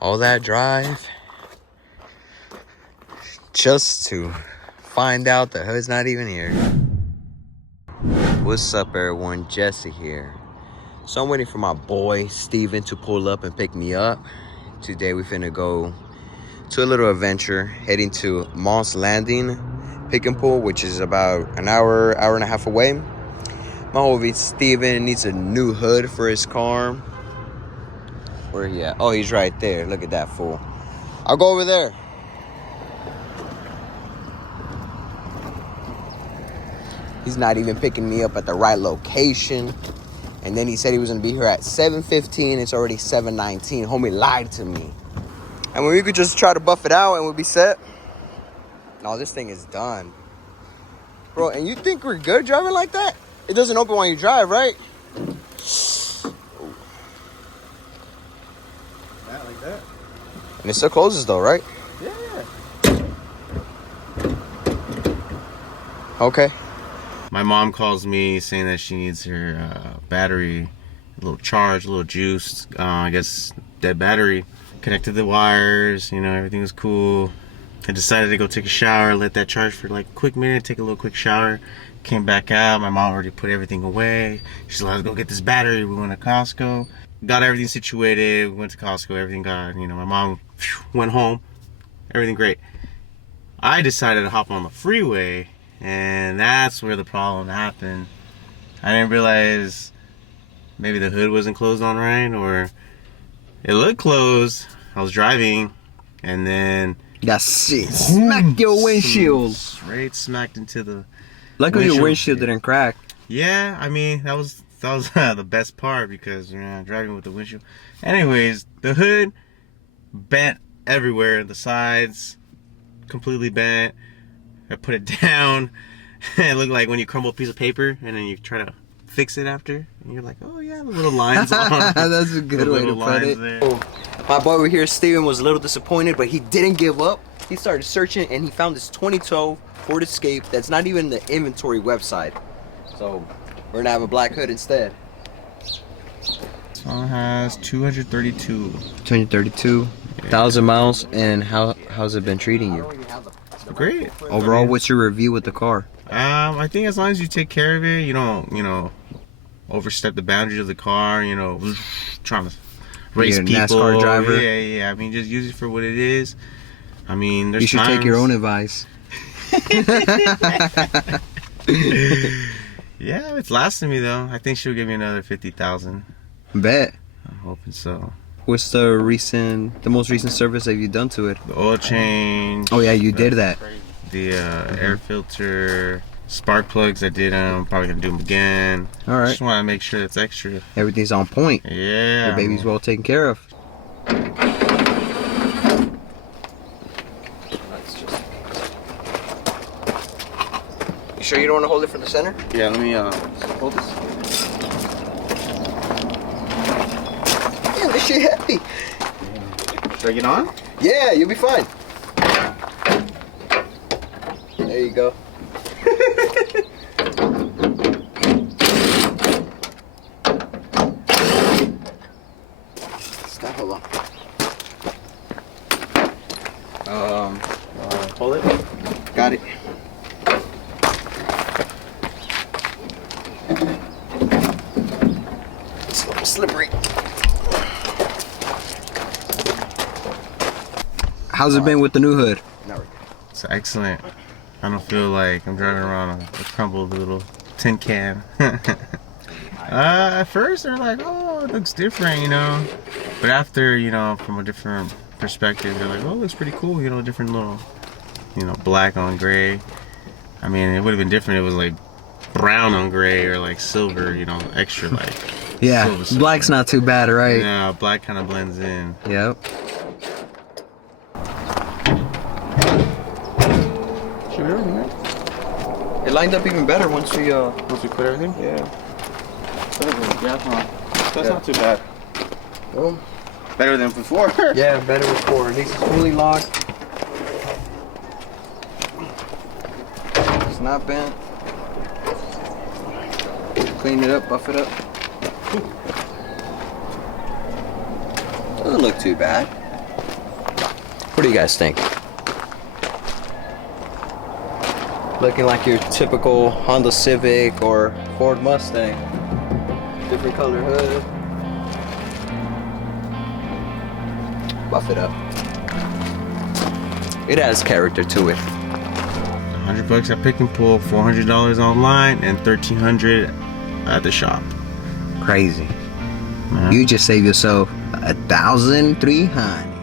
All that drive just to find out the hood's not even here. What's up, everyone? Jesse here. So I'm waiting for my boy Steven to pull up and pick me up. Today we finna go to a little adventure, heading to Moss Landing Pick and Pull, which is about an hour and a half away. My homie Steven needs a new hood for his car. Where he at? Oh, he's right there. Look at that fool. I'll go over there. He's not even picking me up at the right location. And then he said he was going to be here at 7:15. It's already 7:19. Homie lied to me. And when we could just try to buff it out and we'll be set. No, this thing is done. Bro, and you think we're good driving like that? It doesn't open while you drive, right? Not like that. And it still closes though, right? Yeah. Okay. My mom calls me saying that she needs her battery, a little charge, a little juice. I guess dead battery. Connected the wires, everything was cool. I decided to go take a shower, let that charge for like a quick minute, take a little quick shower. Came back out, my mom already put everything away. She's like, let's go get this battery. We went to Costco, got everything situated, went to Costco, everything got, my mom went home, everything great. I decided to hop on the freeway, and that's where the problem happened. I didn't realize maybe the hood wasn't closed on right, or it looked closed. I was driving, and then That's it. Smack your windshield. Straight smacked into the Luckily your windshield didn't crack. Yeah, I mean, that was the best part because driving with the windshield. Anyways, the hood bent everywhere. The sides completely bent. I put it down. It looked like when you crumble a piece of paper and then you try to fix it after, and you're like, oh yeah, the little lines on. That's a good way to put it. There. My boy over here, Steven, was a little disappointed, but he didn't give up. He started searching and he found this 2012 Ford Escape that's not even the inventory website. So we're gonna have a black hood instead. This one has 232. 232,000 miles, and how's it been treating you? Great. Overall, what's your review with the car? I think as long as you take care of it, you don't, overstep the boundaries of the car, trying to race people. NASCAR driver. Yeah. I mean, just use it for what it is. I mean, there's You should take your own advice. Yeah, it's lasting me though. I think she'll give me another 50,000. Bet. I'm hoping so. What's the most recent service have you done to it? The oil change. Oh yeah, you did that. The air filter, spark plugs. I did them. Probably gonna do them again. All right. Just want to make sure it's extra. Everything's on point. Yeah. Your baby's well taken care of. You sure you don't want to hold it from the center? Yeah. Let me hold this. Damn, this shit heavy. Should I get on? Yeah, you'll be fine. There you go. Stop, hold on. Hold it. Got it. It's a little slippery. How's it been with the new hood? It's excellent. I don't feel like I'm driving around a crumbled little tin can. At first they're like, oh, it looks different, But after, from a different perspective, they're like, oh, it looks pretty cool, different little, black on gray. I mean, it would have been different if it was like brown on gray or like silver, extra like. Yeah, silver. black's not too bad, right? Yeah, black kind of blends in. Yep. It lined up even better once we put everything? Yeah. That's not too bad. Well, Better than before? Yeah, better before. At least it's fully locked. It's not bent. Clean it up, buff it up. Doesn't look too bad. What do you guys think? Looking like your typical Honda Civic or Ford Mustang. Different color hood. Buff it up. It adds character to it. $100 at Pick and Pull, $400 online, and $1,300 at the shop. Crazy. You just saved yourself $1,300.